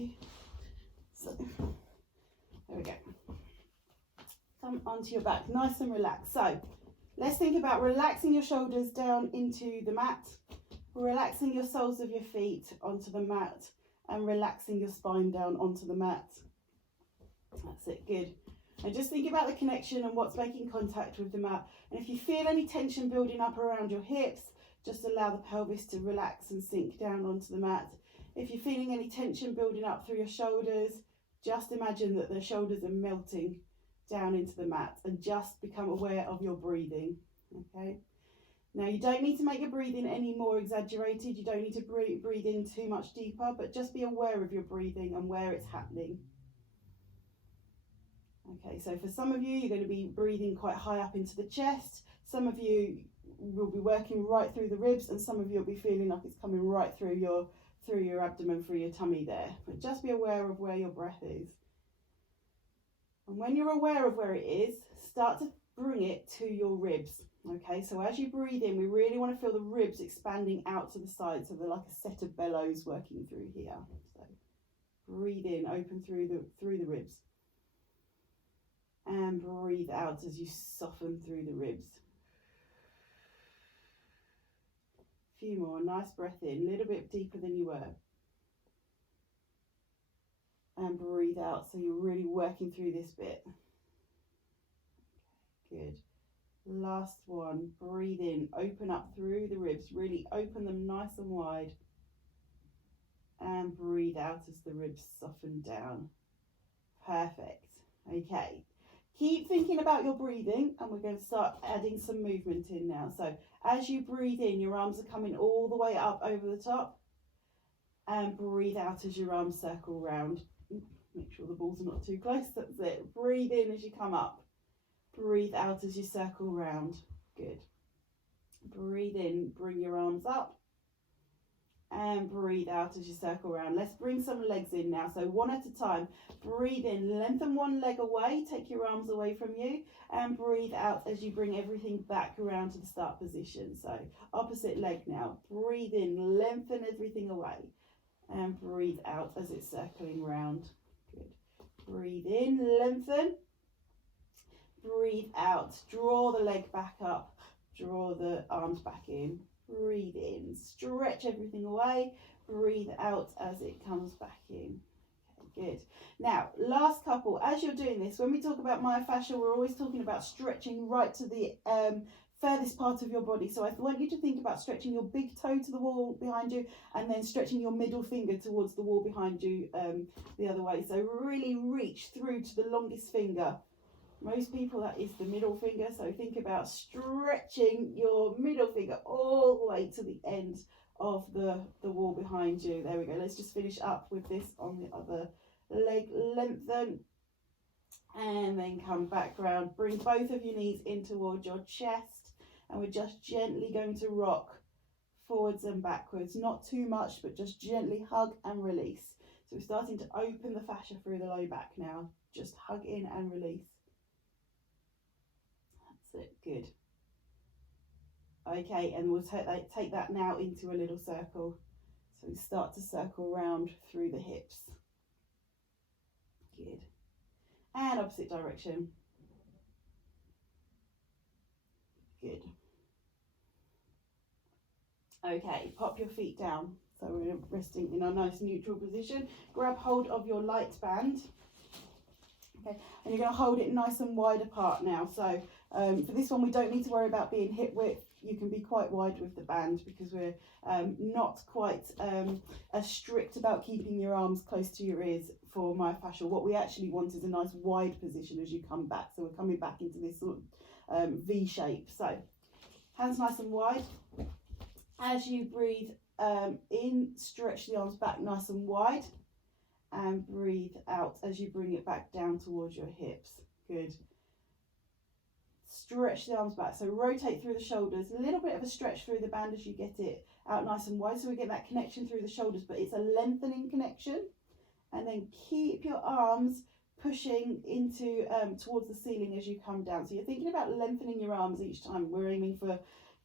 you. So, there we go. Come onto your back, nice and relaxed. So, let's think about relaxing your shoulders down into the mat, relaxing your soles of your feet onto the mat, and relaxing your spine down onto the mat. That's it, good. And just think about the connection and what's making contact with the mat. And if you feel any tension building up around your hips, just allow the pelvis to relax and sink down onto the mat. If you're feeling any tension building up through your shoulders, just imagine that the shoulders are melting down into the mat and just become aware of your breathing, okay? Now, you don't need to make your breathing any more exaggerated. You don't need to breathe in too much deeper, but just be aware of your breathing and where it's happening. Okay, so for some of you, you're going to be breathing quite high up into the chest. Some of you will be working right through the ribs, and some of you will be feeling like it's coming right through your abdomen, through your tummy there. But just be aware of where your breath is. And when you're aware of where it is, start to bring it to your ribs. Okay, so as you breathe in, we really want to feel the ribs expanding out to the side, so they're like a set of bellows working through here. So breathe in, open through the ribs. And breathe out as you soften through the ribs. A few more, nice breath in, a little bit deeper than you were. And breathe out, so you're really working through this bit. Good. Last one, breathe in, open up through the ribs, really open them nice and wide. And breathe out as the ribs soften down. Perfect. Okay. Keep thinking about your breathing, and we're going to start adding some movement in now. So as you breathe in, your arms are coming all the way up over the top, and breathe out as your arms circle round. Make sure the balls are not too close. That's it. Breathe in as you come up. Breathe out as you circle round. Good. Breathe in, bring your arms up, and breathe out as you circle around. Let's bring some legs in now. So one at a time. Breathe in, lengthen one leg away, take your arms away from you, and breathe out as you bring everything back around to the start position. So opposite leg now. Breathe in, lengthen everything away, and breathe out as it's circling round. Good. Breathe in, lengthen. Breathe out, draw the leg back up, draw the arms back in. Breathe in, stretch everything away, breathe out as it comes back in. Okay, good. Now, last couple, as you're doing this, when we talk about myofascial, we're always talking about stretching right to the furthest part of your body. So I want you to think about stretching your big toe to the wall behind you, and then stretching your middle finger towards the wall behind you the other way. So really reach through to the longest finger. Most people, that is the middle finger, so think about stretching your middle finger all the way to the end of the wall behind you. There we go. Let's just finish up with this on the other leg. Lengthen, and then come back round. Bring both of your knees in towards your chest, and we're just gently going to rock forwards and backwards. Not too much, but just gently hug and release. So we're starting to open the fascia through the low back now. Just hug in and release. That's it, good. Okay, and we'll take that now into a little circle. So we start to circle round through the hips. Good. And opposite direction. Good. Okay, pop your feet down. So we're resting in our nice neutral position. Grab hold of your light band. Okay, and you're going to hold it nice and wide apart now. So for this one, we don't need to worry about being hip width. You can be quite wide with the band because we're not quite as strict about keeping your arms close to your ears for myofascial. What we actually want is a nice wide position as you come back. So we're coming back into this sort of V shape. So hands nice and wide. As you breathe in, stretch the arms back nice and wide. And breathe out as you bring it back down towards your hips. Good. Stretch the arms back. So rotate through the shoulders. A little bit of a stretch through the band as you get it out nice and wide. So we get that connection through the shoulders, but it's a lengthening connection. And then keep your arms pushing into towards the ceiling as you come down. So you're thinking about lengthening your arms each time. We're aiming for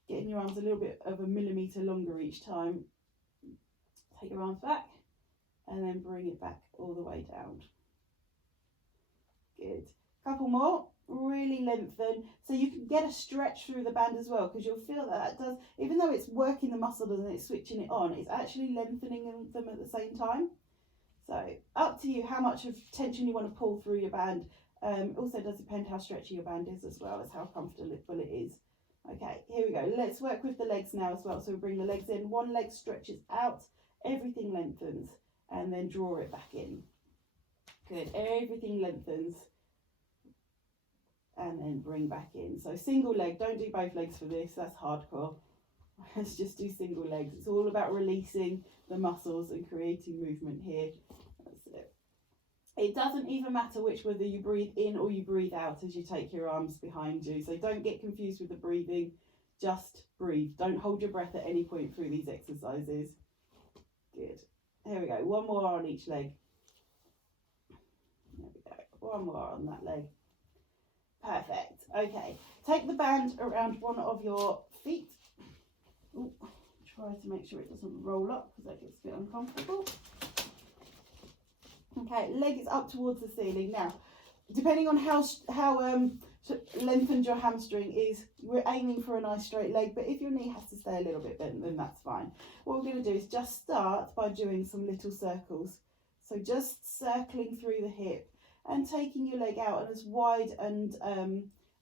getting your arms a little bit of a millimetre longer each time. Take your arms back. and then bring it back all the way down. Good. Couple more. Really lengthen, so you can get a stretch through the band as well, because you'll feel that does, even though it's working the muscle and it's switching it on, it's actually lengthening them at the same time. So up to you how much of tension you want to pull through your band. Also does depend how stretchy your band is, as well as how comfortable it is. Okay, here we go. Let's work with the legs now as well. So we bring the legs in, one leg stretches out, everything lengthens, and then draw it back in. Good, everything lengthens. And then bring back in. So single leg, don't do both legs for this, that's hardcore. Let's just do single legs. It's all about releasing the muscles and creating movement here. That's it. It doesn't even matter whether you breathe in or you breathe out as you take your arms behind you. So don't get confused with the breathing, just breathe. Don't hold your breath at any point through these exercises. Good. Here we go, one more on each leg. There we go, one more on that leg. Perfect. Okay, take the band around one of your feet. Ooh, try to make sure it doesn't roll up because that gets a bit uncomfortable. Okay, leg is up towards the ceiling. Now, depending on how lengthened your hamstring is, we're aiming for a nice straight leg, but if your knee has to stay a little bit bent, then that's fine. What we're going to do is just start by doing some little circles. So just circling through the hip and taking your leg out and as wide and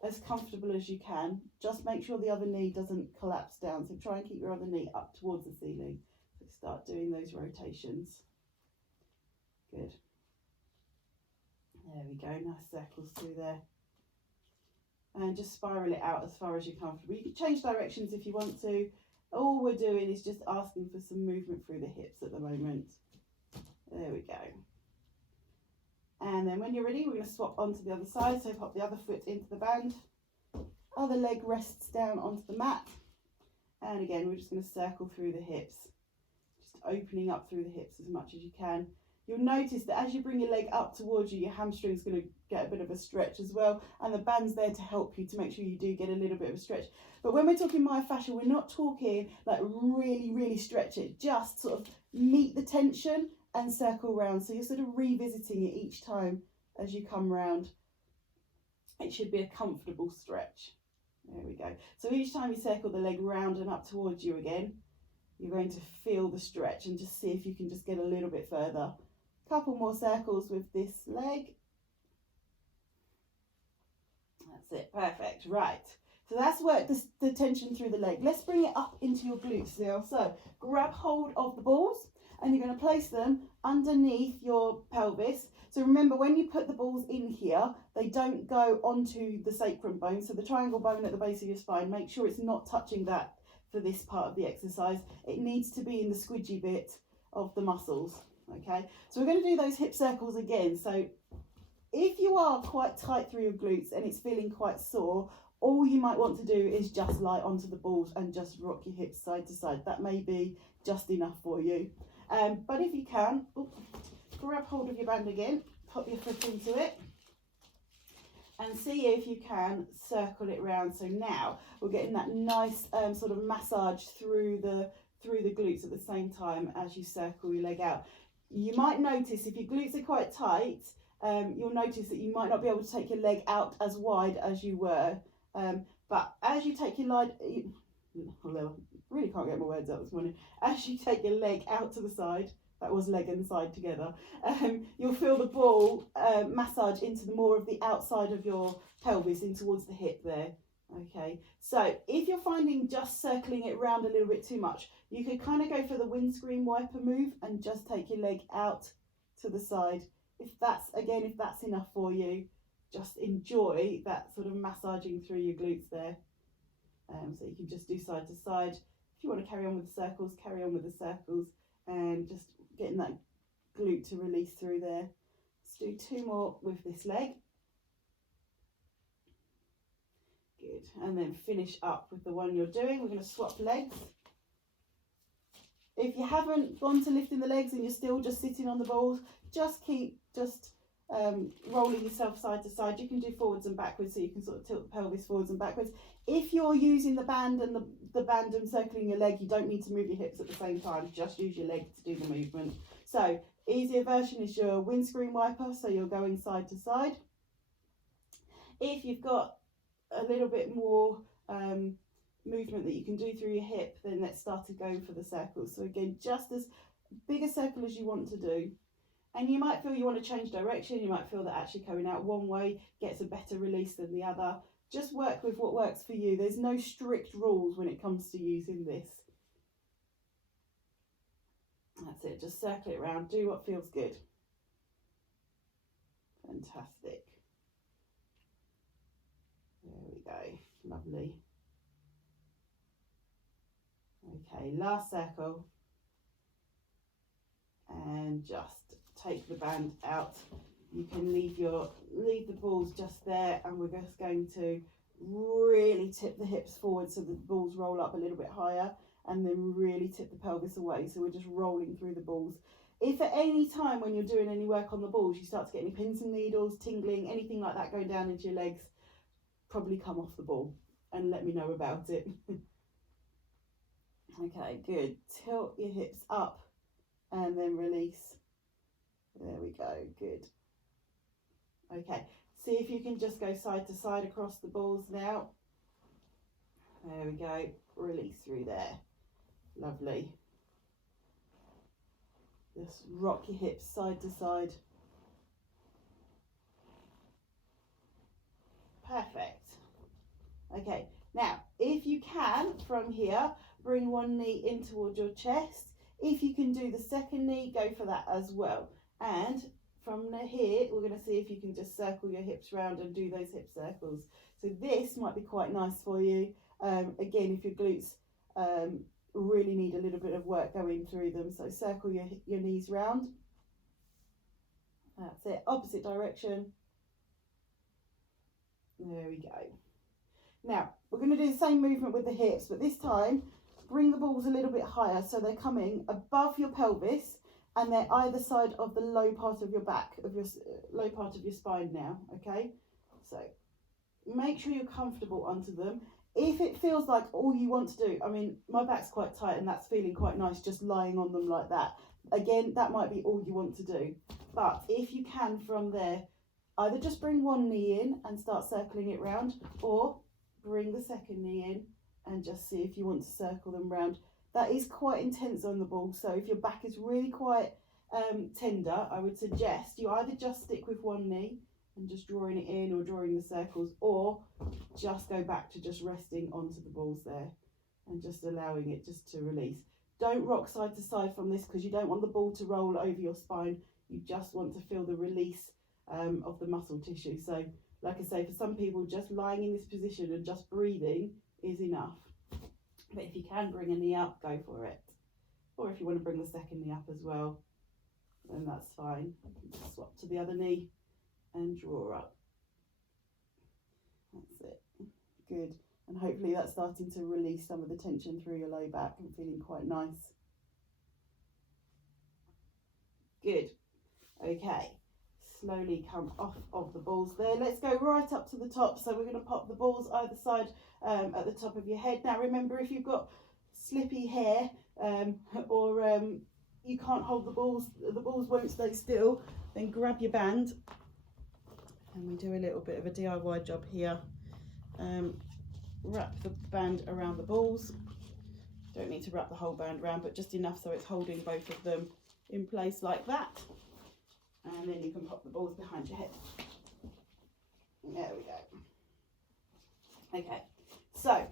as comfortable as you can. Just make sure the other knee doesn't collapse down. So try and keep your other knee up towards the ceiling. So start doing those rotations. Good. There we go, nice circles through there. And just spiral it out as far as you're comfortable. You can change directions if you want to. All we're doing is just asking for some movement through the hips at the moment. There we go. And then when you're ready, we're going to swap onto the other side. So pop the other foot into the band. Other leg rests down onto the mat. And again, we're just going to circle through the hips. Just opening up through the hips as much as you can. You'll notice that as you bring your leg up towards you, your hamstring's going to get a bit of a stretch as well. And the band's there to help you to make sure you do get a little bit of a stretch. But when we're talking myofascial, we're not talking like really, really stretch it. Just sort of meet the tension and circle round. So you're sort of revisiting it each time as you come round. It should be a comfortable stretch. There we go. So each time you circle the leg round and up towards you again, you're going to feel the stretch and just see if you can just get a little bit further. Couple more circles with this leg. That's it, perfect. Right, so that's worked the tension through the leg. Let's bring it up into your glutes now. So grab hold of the balls and you're going to place them underneath your pelvis. So remember, when you put the balls in here, they don't go onto the sacrum bone. So the triangle bone at the base of your spine, make sure it's not touching that for this part of the exercise. It needs to be in the squidgy bit of the muscles. Okay, so we're going to do those hip circles again. So if you are quite tight through your glutes and it's feeling quite sore, all you might want to do is just lie onto the balls and just rock your hips side to side. That may be just enough for you. But if you can, grab hold of your band again, pop your foot into it, and see if you can circle it round. So now we're getting that nice sort of massage through the glutes at the same time as you circle your leg out. You might notice if your glutes are quite tight, you'll notice that you might not be able to take your leg out as wide as you were. But as you take your leg, really can't get my words out this morning. As you take your leg out to the side, that was leg and side together, you'll feel the ball massage into more of the outside of your pelvis in towards the hip there. Okay, so if you're finding just circling it round a little bit too much, you could kind of go for the windscreen wiper move and just take your leg out to the side. If that's enough for you, just enjoy that sort of massaging through your glutes there. So you can just do side to side. If you want to carry on with the circles, carry on with the circles, and just getting that glute to release through there. Let's do two more with this leg. Good, and then finish up with the one you're doing. We're going to swap legs. If you haven't gone to lifting the legs and you're still just sitting on the balls, just keep rolling yourself side to side. You can do forwards and backwards, so you can sort of tilt the pelvis forwards and backwards. If you're using the band and the band and circling your leg, you don't need to move your hips at the same time. Just use your leg to do the movement. So Easier version is your windscreen wiper, so you're going side to side. If you've got a little bit more movement that you can do through your hip, then let's start to go for the circles. So again, just as big a circle as you want to do. And you might feel you want to change direction. You might feel that actually going out one way gets a better release than the other. Just work with what works for you. There's no strict rules when it comes to using this. That's it, just circle it around, do what feels good. Fantastic. There we go, lovely. Okay, last circle. And just take the band out. You can leave the balls just there, and we're just going to really tip the hips forward so the balls roll up a little bit higher, and then really tip the pelvis away, so we're just rolling through the balls. If at any time when you're doing any work on the balls you start to get any pins and needles, tingling, anything like that going down into your legs, probably come off the ball and let me know about it. Okay, good. Tilt your hips up and then release. There we go, good. Okay, see if you can just go side to side across the balls now. There we go, release through there. Lovely. Just rock your hips side to side. Perfect. Okay, now if you can, from here, bring one knee in towards your chest. If you can do the second knee, go for that as well. And from here, we're going to see if you can just circle your hips round and do those hip circles. So this might be quite nice for you. Again, if your glutes really need a little bit of work going through them. So circle your knees round. That's it, opposite direction. There we go. Now, we're going to do the same movement with the hips, but this time, bring the balls a little bit higher so they're coming above your pelvis and they're either side of the low part of your back, of your low part of your spine now, okay? So make sure you're comfortable onto them. If it feels like all you want to do, I mean, my back's quite tight and that's feeling quite nice just lying on them like that. Again, that might be all you want to do. But if you can from there, either just bring one knee in and start circling it round, or bring the second knee in and just see if you want to circle them round. That is quite intense on the ball, so if your back is really quite tender, I would suggest you either just stick with one knee and just drawing it in or drawing the circles, or just go back to just resting onto the balls there and just allowing it just to release. Don't rock side to side from this because you don't want the ball to roll over your spine. You just want to feel the release of the muscle tissue. So like I say, for some people, just lying in this position and just breathing is enough. But if you can bring a knee up, go for it. Or if you want to bring the second knee up as well, then that's fine. Just swap to the other knee and draw up. That's it. Good. And hopefully that's starting to release some of the tension through your low back and feeling quite nice. Good. Okay. Slowly come off of the balls there. Let's go right up to the top. So we're going to pop the balls either side at the top of your head. Now remember, if you've got slippy hair or you can't hold the balls won't stay still, then grab your band and we do a little bit of a DIY job here. Wrap the band around the balls. Don't need to wrap the whole band around, but just enough so it's holding both of them in place like that. And then you can pop the balls behind your head. There we go. Okay, so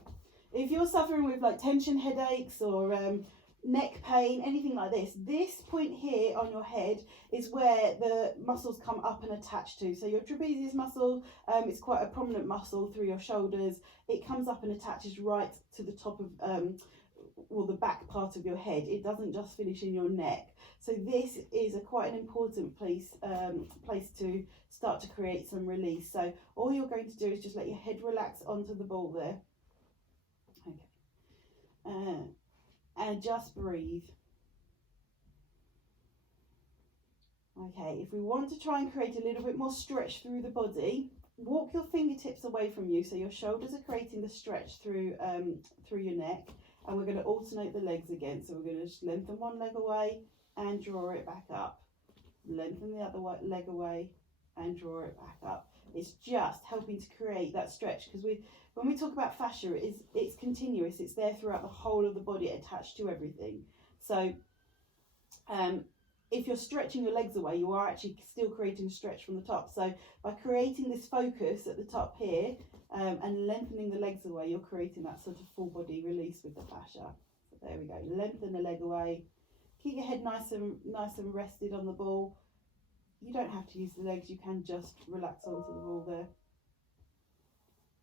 if you're suffering with like tension headaches or neck pain, anything like this point here on your head is where the muscles come up and attach to. So your trapezius muscle is quite a prominent muscle through your shoulders. It comes up and attaches right to the top of well, the back part of your head. It doesn't just finish in your neck. So this is quite an important place to start to create some release. So all you're going to do is just let your head relax onto the ball there. Okay. And just breathe. Okay, if we want to try and create a little bit more stretch through the body, walk your fingertips away from you so your shoulders are creating the stretch through your neck, and we're going to alternate the legs again. So we're going to just lengthen one leg away and draw it back up. lengthen the other leg away and draw it back up. It's just helping to create that stretch, because when we talk about fascia, it's continuous. It's there throughout the whole of the body, attached to everything. So if you're stretching your legs away, you are actually still creating a stretch from the top. So by creating this focus at the top here and lengthening the legs away, you're creating that sort of full body release with the fascia. So there we go. Lengthen the leg away. Keep your head nice and rested on the ball. You don't have to use the legs. You can just relax onto the ball there.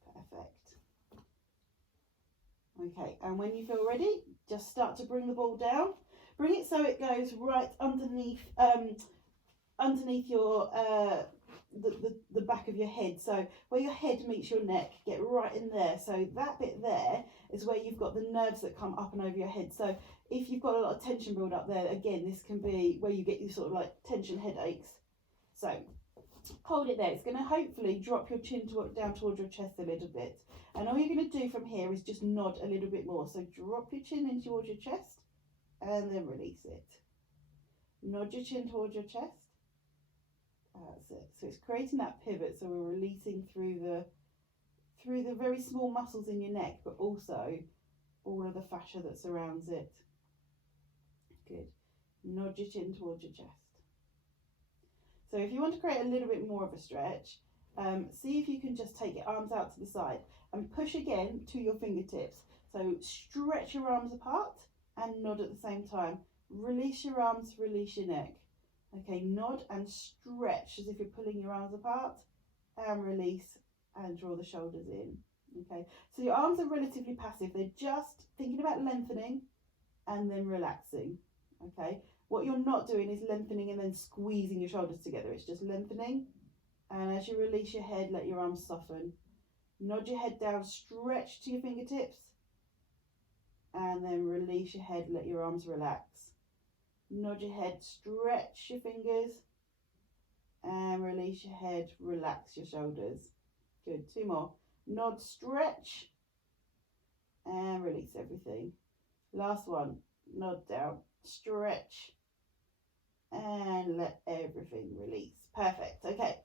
Perfect. Okay, and when you feel ready, just start to bring the ball down. Bring it so it goes right underneath your the back of your head. So where your head meets your neck, get right in there. So that bit there is where you've got the nerves that come up and over your head. So if you've got a lot of tension build up there, again, this can be where you get your sort of like tension headaches. So hold it there. It's going to hopefully drop your chin down towards your chest a little bit. And all you're going to do from here is just nod a little bit more. So drop your chin in towards your chest and then release it. Nod your chin towards your chest. That's it. So it's creating that pivot. So we're releasing through the very small muscles in your neck, but also all of the fascia that surrounds it. Good. Nod your chin towards your chest. So if you want to create a little bit more of a stretch, see if you can just take your arms out to the side and push again to your fingertips. So stretch your arms apart and nod at the same time. Release your arms, release your neck. Okay, nod and stretch as if you're pulling your arms apart, and release and draw the shoulders in. Okay, so your arms are relatively passive. They're just thinking about lengthening and then relaxing. Okay, what you're not doing is lengthening and then squeezing your shoulders together. It's just lengthening, and as you release your head, let your arms soften. Nod your head down, stretch to your fingertips, and then release your head, let your arms relax. Nod your head, stretch your fingers, and release your head, relax your shoulders. Good, two more. Nod, stretch, and release everything. Last one, nod down, stretch, and let everything release. Perfect, okay.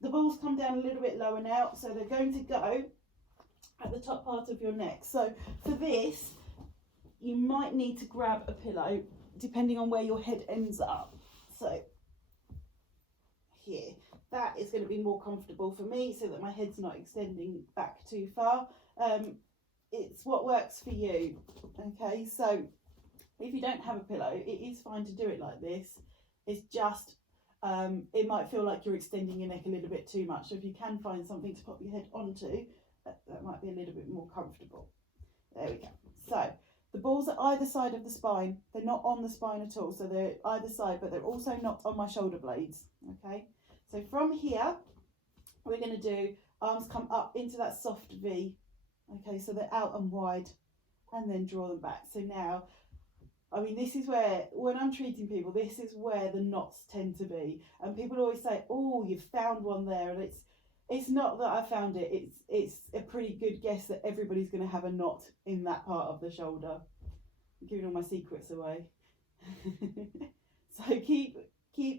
The balls come down a little bit lower now, so they're going to go at the top part of your neck. So for this, you might need to grab a pillow, depending on where your head ends up. So here, that is going to be more comfortable for me so that my head's not extending back too far. It's what works for you. Okay, so if you don't have a pillow, it is fine to do it like this. It's just it might feel like you're extending your neck a little bit too much. So if you can find something to pop your head onto, that might be a little bit more comfortable. There we go. So the balls are either side of the spine. They're not on the spine at all. So they're either side, but they're also not on my shoulder blades. Okay. So from here, we're going to do arms come up into that soft V. Okay. So they're out and wide, and then draw them back. So now, I mean, this is where, when I'm treating people, this is where the knots tend to be. And people always say, oh, you've found one there. And it's not that I found it. It's a pretty good guess that everybody's going to have a knot in that part of the shoulder. I'm giving all my secrets away. So keep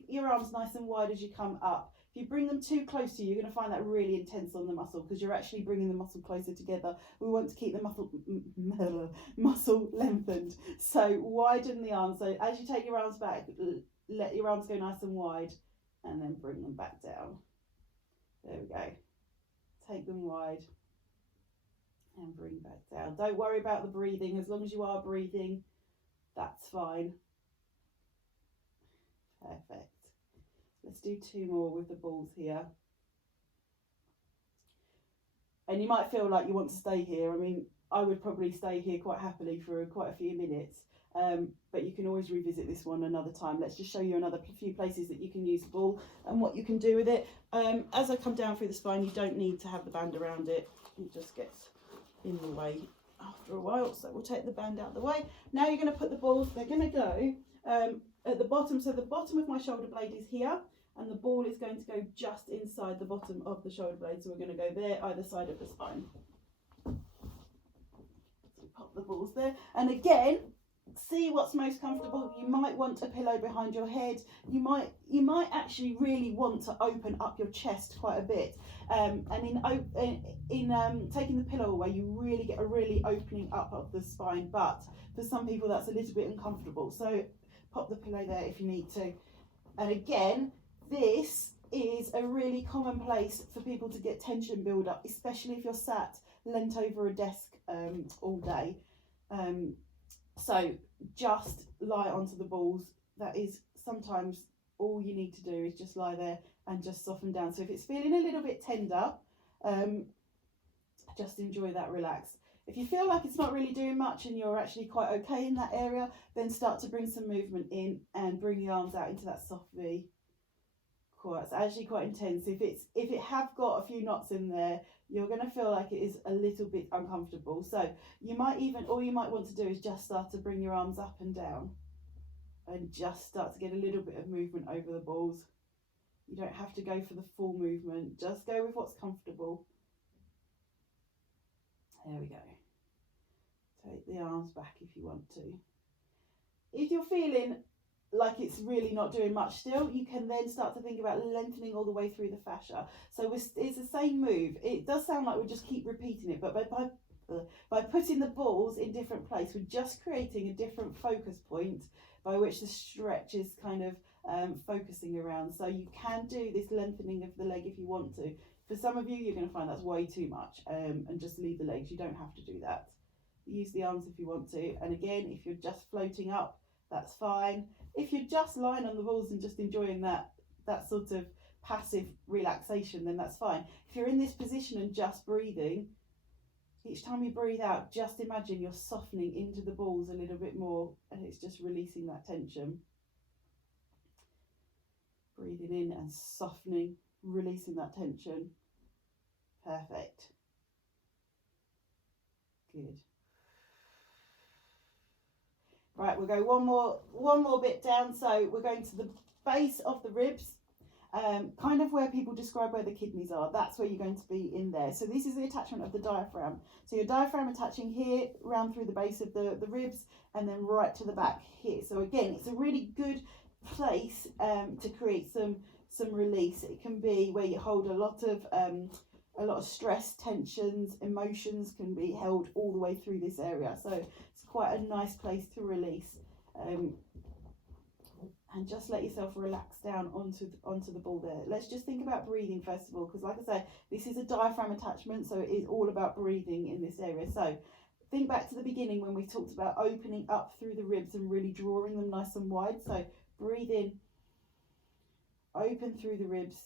your arms nice and wide as you come up. If you bring them too close to you, you're going to find that really intense on the muscle, because you're actually bringing the muscle closer together. We want to keep the muscle lengthened. So widen the arms. So as you take your arms back, let your arms go nice and wide, and then bring them back down. There we go. Take them wide and bring back down. Don't worry about the breathing. As long as you are breathing, that's fine. Perfect. Let's do two more with the balls here. And you might feel like you want to stay here. I mean, I would probably stay here quite happily for quite a few minutes. But you can always revisit this one another time. Let's just show you another few places that you can use the ball and what you can do with it. As I come down through the spine, you don't need to have the band around it. It just gets in the way after a while. So we'll take the band out of the way. Now you're going to put the balls, they're going to go at the bottom. So the bottom of my shoulder blade is here, and the ball is going to go just inside the bottom of the shoulder blade. So we're going to go there, either side of the spine. So pop the balls there. And again, see what's most comfortable. You might want a pillow behind your head. You might actually really want to open up your chest quite a bit. And in taking the pillow away, you really get a really opening up of the spine. But for some people, that's a little bit uncomfortable. So pop the pillow there if you need to. And again, this is a really common place for people to get tension build up, especially if you're sat leant over a desk all day. So just lie onto the balls. That is sometimes all you need to do is just lie there and just soften down. So if it's feeling a little bit tender, just enjoy that, relax. If you feel like it's not really doing much and you're actually quite okay in that area, then start to bring some movement in and bring the arms out into that soft V. It's actually quite intense. If it have got a few knots in there, you're going to feel like it is a little bit uncomfortable. So you might want to do is just start to bring your arms up and down and just start to get a little bit of movement over the balls. You don't have to go for the full movement, just go with what's comfortable. There we go. Take the arms back if you want to. If you're feeling like it's really not doing much still, you can then start to think about lengthening all the way through the fascia. So it's the same move. It does sound like we just keep repeating it, but by putting the balls in different places, we're just creating a different focus point by which the stretch is kind of focusing around. So you can do this lengthening of the leg if you want to. For some of you, you're going to find that's way too much, and just leave the legs. You don't have to do that. Use the arms if you want to. And again, if you're just floating up, that's fine. If you're just lying on the balls and just enjoying that sort of passive relaxation, then that's fine. If you're in this position and just breathing, each time you breathe out, just imagine you're softening into the balls a little bit more, and it's just releasing that tension. Breathing in and softening, releasing that tension. Perfect. Good. Right, we'll go one more bit down. So we're going to the base of the ribs, kind of where people describe where the kidneys are. That's where you're going to be in there. So this is the attachment of the diaphragm. So your diaphragm attaching here, round through the base of the ribs, and then right to the back here. So again, it's a really good place to create some release. It can be where you hold a lot of stress, tensions, emotions can be held all the way through this area. So it's quite a nice place to release. And just let yourself relax down onto the ball there. Let's just think about breathing first of all, because like I say, this is a diaphragm attachment, so it is all about breathing in this area. So think back to the beginning when we talked about opening up through the ribs and really drawing them nice and wide. So breathe in, open through the ribs,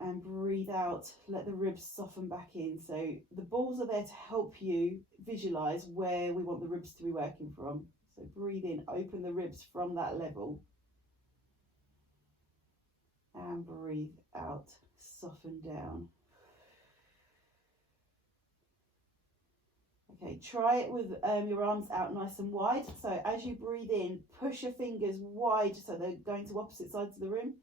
and breathe out, let the ribs soften back in. So the balls are there to help you visualize where we want the ribs to be working from. So breathe in, open the ribs from that level, and breathe out, soften down. Okay, try it with your arms out nice and wide. So as you breathe in, push your fingers wide so they're going to opposite sides of the room.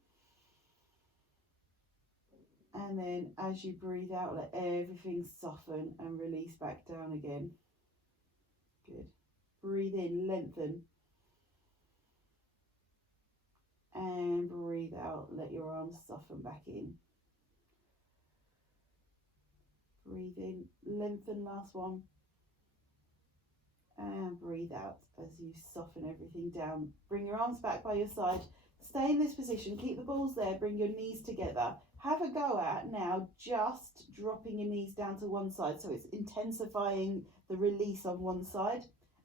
And then as you breathe out, let everything soften and release back down again. Good. Breathe in, lengthen. And breathe out, let your arms soften back in. Breathe in, lengthen, last one. And breathe out as you soften everything down. Bring your arms back by your side. Stay in this position, keep the balls there, bring your knees together. Have a go at now just dropping your knees down to one side, so it's intensifying the release on one side,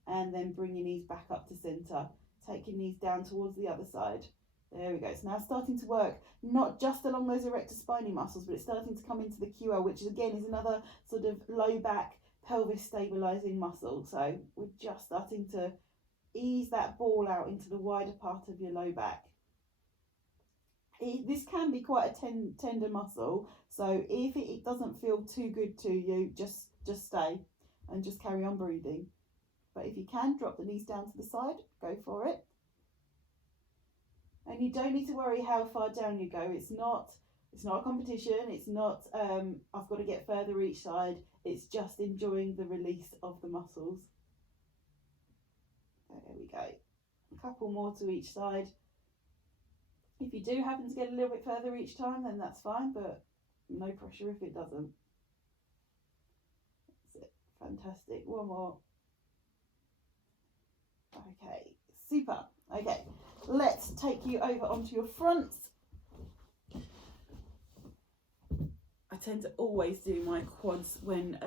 and then bring your knees back up to center. Take your knees down towards the other side. There we go. So now starting to work not just along those erector spinae muscles, but it's starting to come into the QL, which is again is another sort of low back pelvis stabilizing muscle. So we're just starting to ease that ball out into the wider part of your low back. This can be quite a tender muscle, so if it doesn't feel too good to you, just stay and just carry on breathing. But if you can, drop the knees down to the side, go for it. And you don't need to worry how far down you go. It's not a competition. It's not I've got to get further each side. It's just enjoying the release of the muscles. There we go. A couple more to each side. If you do happen to get a little bit further each time, then that's fine, but no pressure if it doesn't. That's it. Fantastic. One more. Okay, super. Okay, let's take you over onto your fronts. I tend to always do my quads when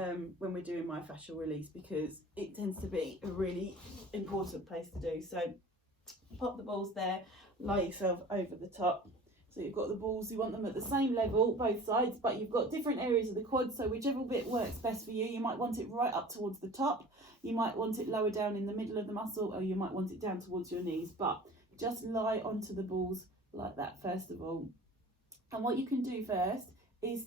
we're doing myofascial release, because it tends to be a really important place to do. So pop the balls there, lie yourself over the top. So you've got the balls, you want them at the same level, both sides, but you've got different areas of the quad, so whichever bit works best for you. You might want it right up towards the top, you might want it lower down in the middle of the muscle, or you might want it down towards your knees, but just lie onto the balls like that first of all. And what you can do first is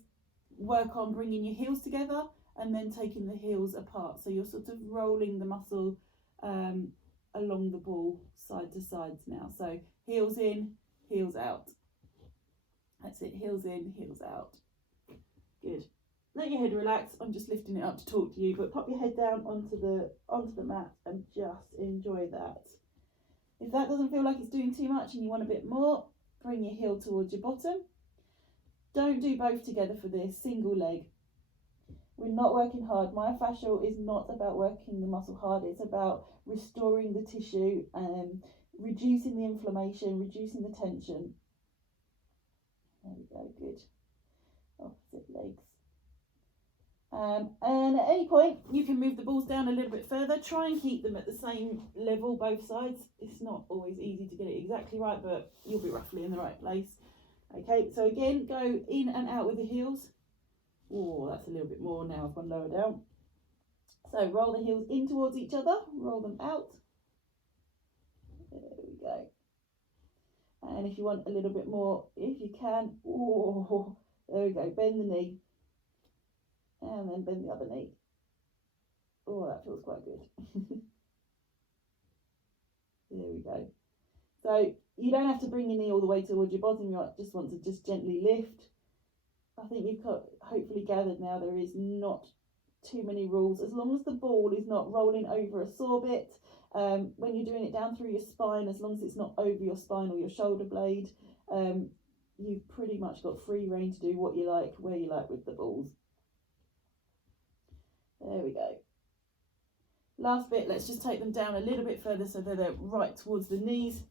work on bringing your heels together and then taking the heels apart. So you're sort of rolling the muscle along the ball side to sides now. So heels in, heels out. That's it, heels in, heels out. Good. Let your head relax. I'm just lifting it up to talk to you, but pop your head down onto the mat and just enjoy that. If that doesn't feel like it's doing too much and you want a bit more, bring your heel towards your bottom. Don't do both together for this, single leg. We're not working hard. Myofascial is not about working the muscle hard, it's about restoring the tissue and reducing the inflammation, reducing the tension. There we go, good. Opposite legs. And at any point, you can move the balls down a little bit further. Try and keep them at the same level, both sides. It's not always easy to get it exactly right, but you'll be roughly in the right place. Okay, so again, go in and out with the heels. Oh, that's a little bit more now. I've gone lower down. So roll the heels in towards each other, roll them out. There we go. And if you want a little bit more, if you can, oh, there we go, bend the knee. And then bend the other knee. Oh, that feels quite good. There we go. So you don't have to bring your knee all the way towards your bottom, you just want to just gently lift. I think you've hopefully gathered now there is not too many rules, as long as the ball is not rolling over a sore bit. When you're doing it down through your spine, as long as it's not over your spine or your shoulder blade, you've pretty much got free rein to do what you like, where you like with the balls. There we go. Last bit, let's just take them down a little bit further so that they're right towards the knees.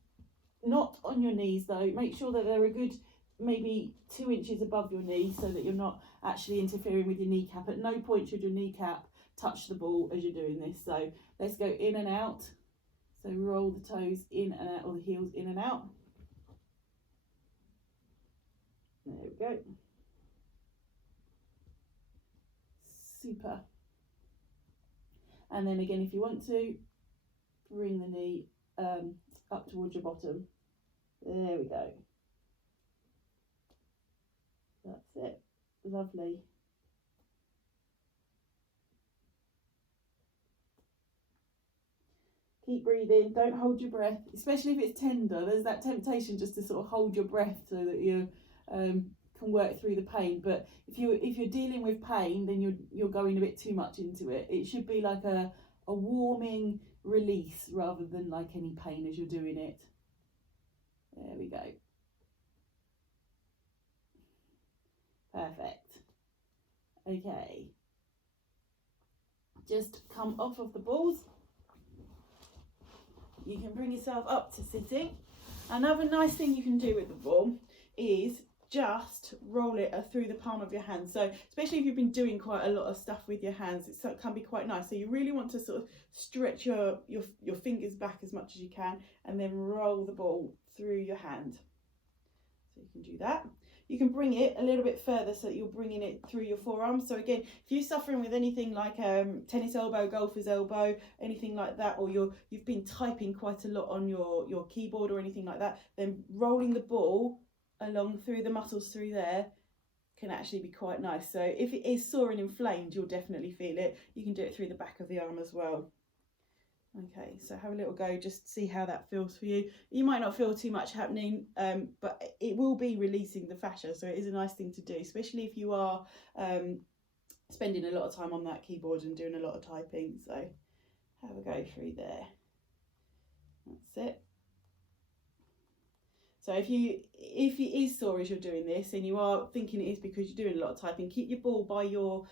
Not on your knees though, make sure that they're a good maybe 2 inches above your knee so that you're not actually interfering with your kneecap. At no point should your kneecap touch the ball as you're doing this. So let's go in and out. So roll the toes in and out, or the heels in and out. There we go. Super. And then again, if you want to, bring the knee up towards your bottom. There we go. That's it. Lovely. Keep breathing. Don't hold your breath, especially if it's tender. There's that temptation just to sort of hold your breath so that you can work through the pain. But if you're dealing with pain, then you're going a bit too much into it. It should be like a warming release rather than like any pain as you're doing it. There we go. Perfect. Okay. Just come off of the balls. You can bring yourself up to sitting. Another nice thing you can do with the ball is just roll it through the palm of your hand. So especially if you've been doing quite a lot of stuff with your hands, it can be quite nice. So you really want to sort of stretch your fingers back as much as you can and then roll the ball through your hand. So you can do that. You can bring it a little bit further so that you're bringing it through your forearms. So again, if you're suffering with anything like tennis elbow, golfer's elbow, anything like that, or you've been typing quite a lot on your keyboard or anything like that, then rolling the ball along through the muscles through there can actually be quite nice. So if it is sore and inflamed, you'll definitely feel it. You can do it through the back of the arm as well. Okay, so have a little go, just see how that feels for you. You might not feel too much happening, but it will be releasing the fascia, so it is a nice thing to do, especially if you are spending a lot of time on that keyboard and doing a lot of typing. So have a go through there. That's it. So if it is sore as you're doing this and you are thinking it is because you're doing a lot of typing, keep your ball by your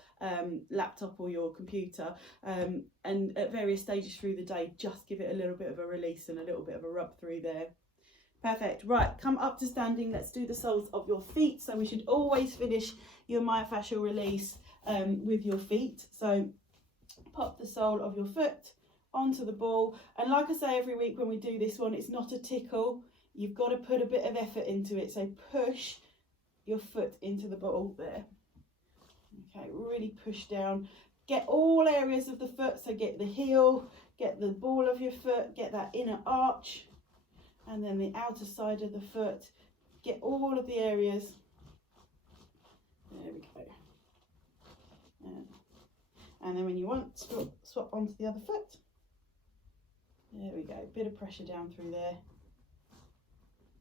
laptop or your computer, and at various stages through the day, just give it a little bit of a release and a little bit of a rub through there. Perfect. Right, come up to standing. Let's do the soles of your feet. So we should always finish your myofascial release with your feet. So pop the sole of your foot onto the ball. And like I say every week when we do this one, it's not a tickle. You've got to put a bit of effort into it. So push your foot into the ball there. Okay, really push down. Get all areas of the foot. So get the heel, get the ball of your foot, get that inner arch. And then the outer side of the foot, get all of the areas. There we go. And then when you want, swap onto the other foot. There we go, bit of pressure down through there.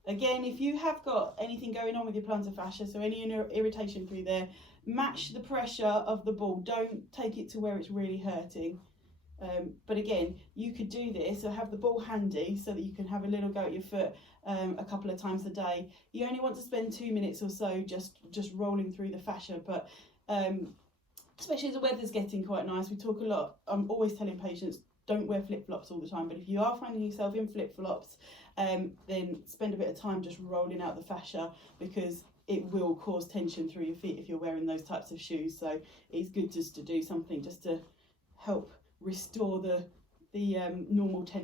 Again, if you have got anything going on with your plantar fascia, so any irritation through there, match the pressure of the ball. Don't take it to where it's really hurting. But again, you could do this or have the ball handy so that you can have a little go at your foot a couple of times a day. You only want to spend 2 minutes or so just rolling through the fascia, but especially as the weather's getting quite nice, we talk a lot. I'm always telling patients, don't wear flip-flops all the time, but if you are finding yourself in flip-flops, then spend a bit of time just rolling out the fascia, because it will cause tension through your feet if you're wearing those types of shoes. So it's good just to do something just to help restore the normal tension.